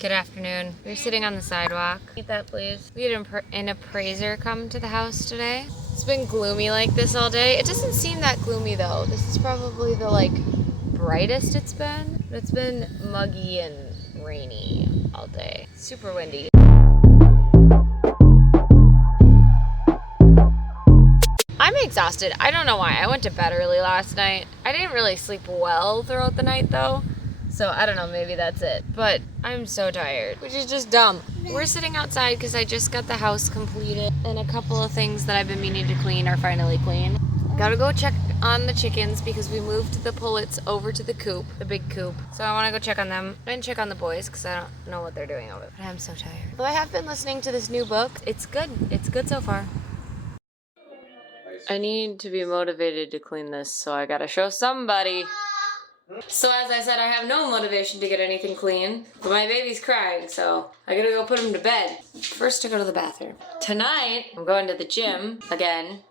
Good afternoon. We're sitting on the sidewalk. Eat that, please. We had an appraiser come to the house today. It's been gloomy like this all day. It doesn't seem that gloomy though. This is probably the brightest it's been. But it's been muggy and rainy all day. Super windy. I'm exhausted. I don't know why. I went to bed early last night. I didn't really sleep well throughout the night though. So I don't know, maybe that's it. But I'm so tired, which is just dumb. We're sitting outside because I just got the house completed and a couple of things that I've been meaning to clean are finally clean. Gotta go check on the chickens because we moved the pullets over to the coop, the big coop. So I want to go check on them and check on the boys because I don't know what they're doing over it. But I'm so tired. But I have been listening to this new book. It's good. It's good so far. I need to be motivated to clean this, so I gotta show somebody. So as I said, I have no motivation to get anything clean, but my baby's crying, so I gotta go put him to bed. First to go to the bathroom. Tonight, I'm going to the gym again.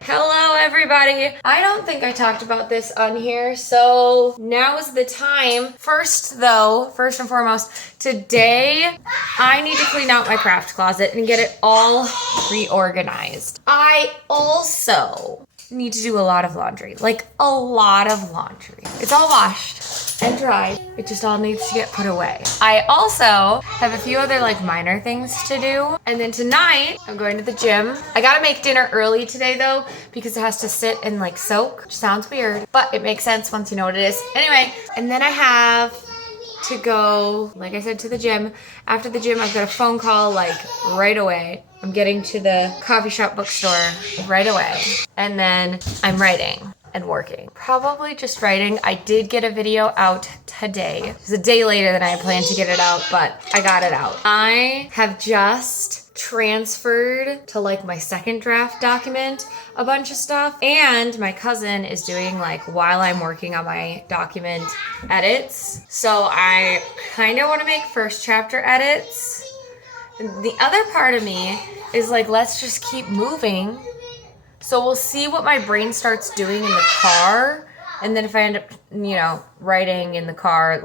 Hello everybody! I don't think I talked about this on here, so now is the time. First and foremost, today I need to clean out my craft closet and get it all reorganized. I also need to do a lot of laundry, like a lot of laundry. It's all washed and dried. It just all needs to get put away. I also have a few other minor things to do. And then tonight I'm going to the gym. I gotta make dinner early today though, because it has to sit and soak, which sounds weird, but it makes sense once you know what it is. Anyway, and then I have to go, like I said, to the gym. After the gym, I've got a phone call right away. I'm getting to the coffee shop bookstore right away. And then I'm writing and working. Probably just writing. I did get a video out today. It was a day later than I had planned to get it out, but I got it out. I have just transferred to my second draft document a bunch of stuff, and my cousin is doing while I'm working on my document edits. So I kind of want to make first chapter edits. The other part of me is let's just keep moving. So we'll see what my brain starts doing in the car. And then if I end up, writing in the car,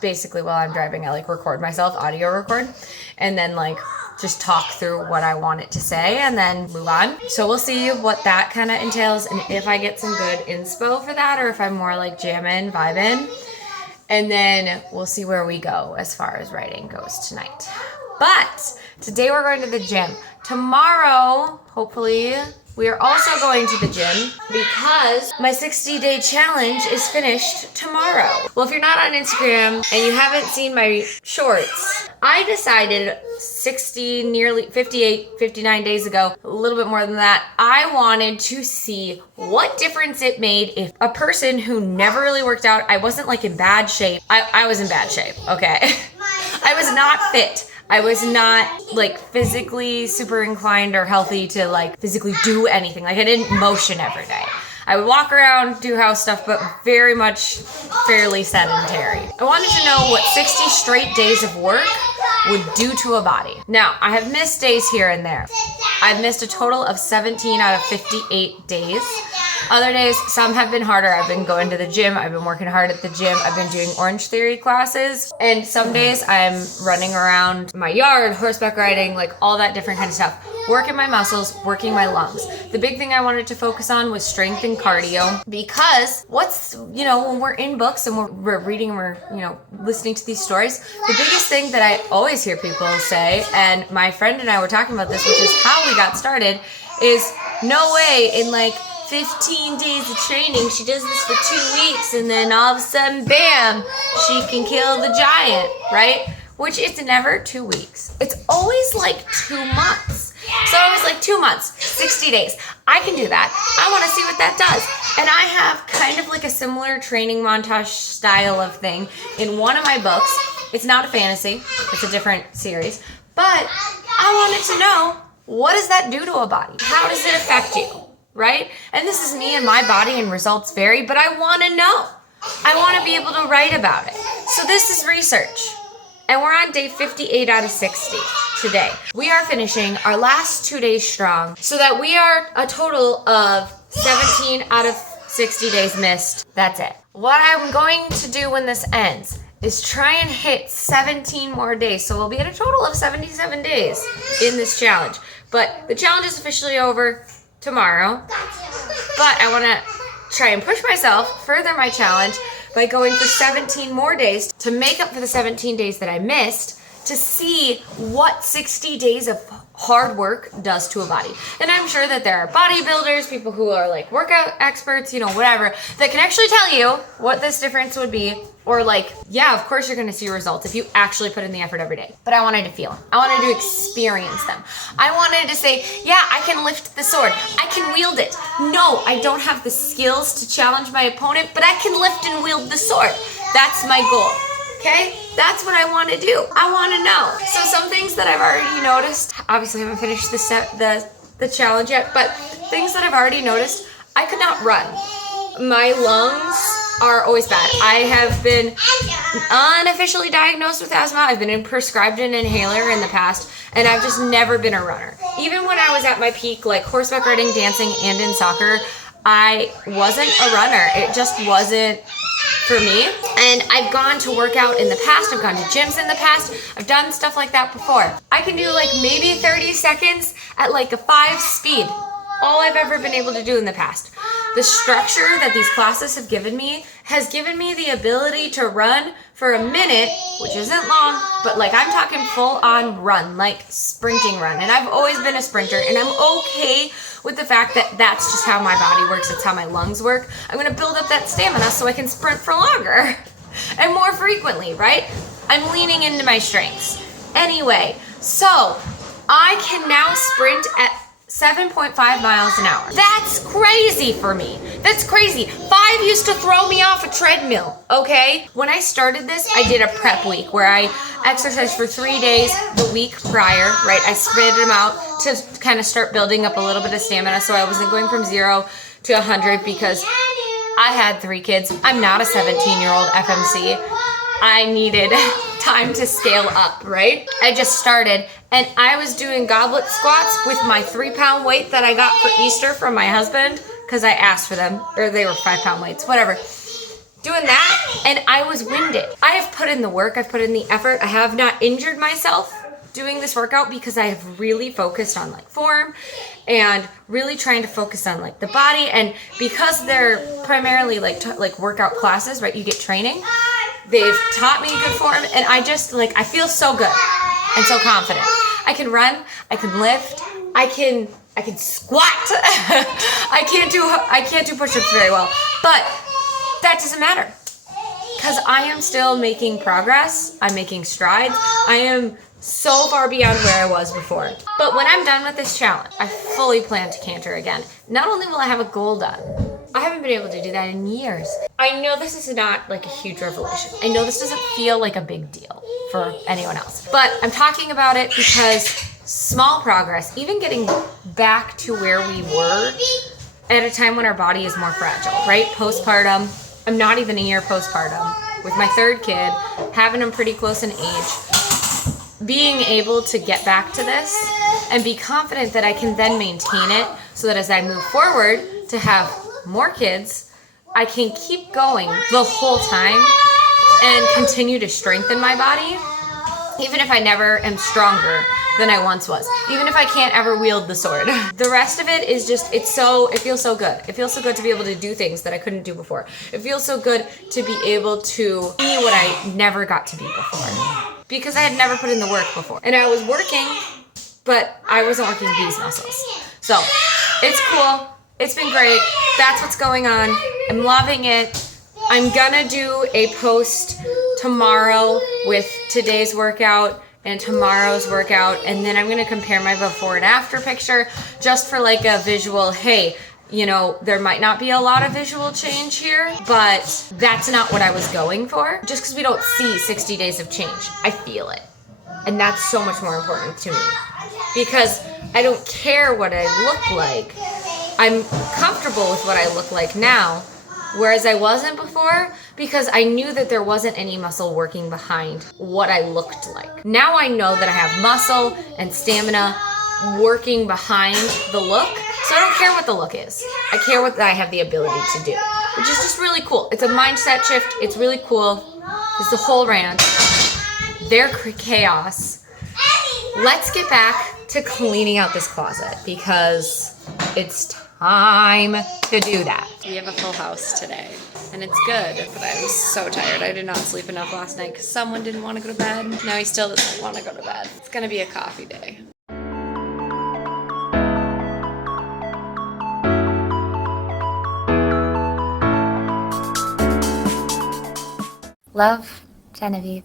basically while I'm driving, I record myself, audio record, and then just talk through what I want it to say and then move on. So we'll see what that kind of entails and if I get some good inspo for that or if I'm more jamming, vibing. And then we'll see where we go as far as writing goes tonight. But today we're going to the gym. Tomorrow, hopefully, we are also going to the gym because my 60-day challenge is finished tomorrow. Well, if you're not on Instagram and you haven't seen my shorts, I decided 59 days ago, a little bit more than that, I wanted to see what difference it made if a person who never really worked out, I wasn't in bad shape. I was in bad shape, okay? I was not fit. I was not physically super inclined or healthy to physically do anything. I didn't motion every day. I would walk around, do house stuff, but very much fairly sedentary. I wanted to know what 60 straight days of work would do to a body. Now, I have missed days here and there. I've missed a total of 17 out of 58 days. Other days, some have been harder. I've been going to the gym. I've been working hard at the gym. I've been doing Orange Theory classes. And some days I'm running around my yard, horseback riding, all that different kind of stuff. Working my muscles, working my lungs. The big thing I wanted to focus on was strength and cardio because when we're in books and we're reading and we're, listening to these stories, the biggest thing that I always hear people say, and my friend and I were talking about this, which is how we got started, is no way in 15 days of training, she does this for 2 weeks, and then all of a sudden, bam, she can kill the giant, right? Which it's never 2 weeks. It's always 2 months. So I was 2 months, 60 days. I can do that. I want to see what that does. And I have kind of a similar training montage style of thing in one of my books. It's not a fantasy. It's a different series. But I wanted to know, what does that do to a body? How does it affect you? Right? And this is me and my body and results vary, but I want to know. I want to be able to write about it. So this is research. And we're on day 58 out of 60 today. We are finishing our last 2 days strong so that we are a total of 17 out of 60 days missed. That's it. What I'm going to do when this ends is try and hit 17 more days. So we'll be at a total of 77 days in this challenge. But the challenge is officially over tomorrow. But I want to try and push myself, further my challenge, by going for 17 more days to make up for the 17 days that I missed, to see what 60 days of hard work does to a body. And I'm sure that there are bodybuilders, people who are like workout experts, you know, whatever, that can actually tell you what this difference would be. Or like, yeah, of course you're gonna see results if you actually put in the effort every day. But I wanted to feel them. I wanted to experience them. I wanted to say, yeah, I can lift the sword. I can wield it. No, I don't have the skills to challenge my opponent, but I can lift and wield the sword. That's my goal. Okay? That's what I want to do. I want to know. So some things that I've already noticed, obviously I haven't finished the challenge yet, but things that I've already noticed, I could not run. My lungs are always bad. I have been unofficially diagnosed with asthma. I've been prescribed an inhaler in the past, and I've just never been a runner. Even when I was at my peak, like horseback riding, dancing, and in soccer, I wasn't a runner. It just wasn't for me. And I've gone to work out in the past. I've gone to gyms in the past. I've done stuff like that before. I can do like maybe 30 seconds at like a 5 speed. All I've ever been able to do in the past. The structure that these classes have given me has given me the ability to run for a minute, which isn't long, but like I'm talking full on run, like sprinting run. And I've always been a sprinter, and I'm okay with the fact that that's just how my body works. It's how my lungs work. I'm gonna build up that stamina so I can sprint for longer and more frequently, right? I'm leaning into my strengths. Anyway, so I can now sprint at 7.5 miles an hour. That's crazy for me. That's crazy. 5 used to throw me off a treadmill, okay? When I started this, I did a prep week where I exercised for 3 days the week prior, right? I spread them out to kind of start building up a little bit of stamina, so I wasn't going from 0 to 100 because I had 3 kids. I'm not a 17-year-old FMC. I needed time to scale up, right? I just started, and I was doing goblet squats with my 3-pound weight that I got for Easter from my husband, because I asked for them, or they were 5-pound weights, whatever. Doing that, and I was winded. I have put in the work, I've put in the effort. I have not injured myself doing this workout because I have really focused on like form and really trying to focus on like the body. And because they're primarily like workout classes, right? You get training. They've taught me good form, and I just like, I feel so good and so confident. I can run, I can lift, I can squat. I can't do push-ups very well, but that doesn't matter because I am still making progress. I'm making strides. I am so far beyond where I was before. But when I'm done with this challenge, I fully plan to canter again. Not only will I have a goal done, I haven't been able to do that in years. I know this is not like a huge revelation. I know this doesn't feel like a big deal for anyone else, but I'm talking about it because small progress, even getting back to where we were at a time when our body is more fragile, right? Postpartum, I'm not even a year postpartum. With my 3rd kid, having him pretty close in age, being able to get back to this and be confident that I can then maintain it so that as I move forward to have more kids, I can keep going the whole time and continue to strengthen my body, even if I never am stronger than I once was, even if I can't ever wield the sword. The rest of it is just, it feels so good. It feels so good to be able to do things that I couldn't do before. It feels so good to be able to be what I never got to be before, because I had never put in the work before. And I was working, but I wasn't working these muscles. So it's cool. It's been great. That's what's going on. I'm loving it. I'm gonna do a post tomorrow with today's workout and tomorrow's workout, and then I'm gonna compare my before and after picture just for like a visual, hey, you know, there might not be a lot of visual change here, but that's not what I was going for. Just because we don't see 60 days of change, I feel it. And that's so much more important to me, because I don't care what I look like. I'm comfortable with what I look like now, whereas I wasn't before, because I knew that there wasn't any muscle working behind what I looked like. Now I know that I have muscle and stamina working behind the look, so I don't care what the look is. I care what I have the ability to do, which is just really cool. It's a mindset shift. It's really cool. This is the whole ranch. Their chaos. Let's get back to cleaning out this closet because it's time to do that. We have a full house today and it's good, but I'm so tired. I did not sleep enough last night because someone didn't want to go to bed. Now he still doesn't want to go to bed. It's gonna be a coffee day. Love, Genevieve.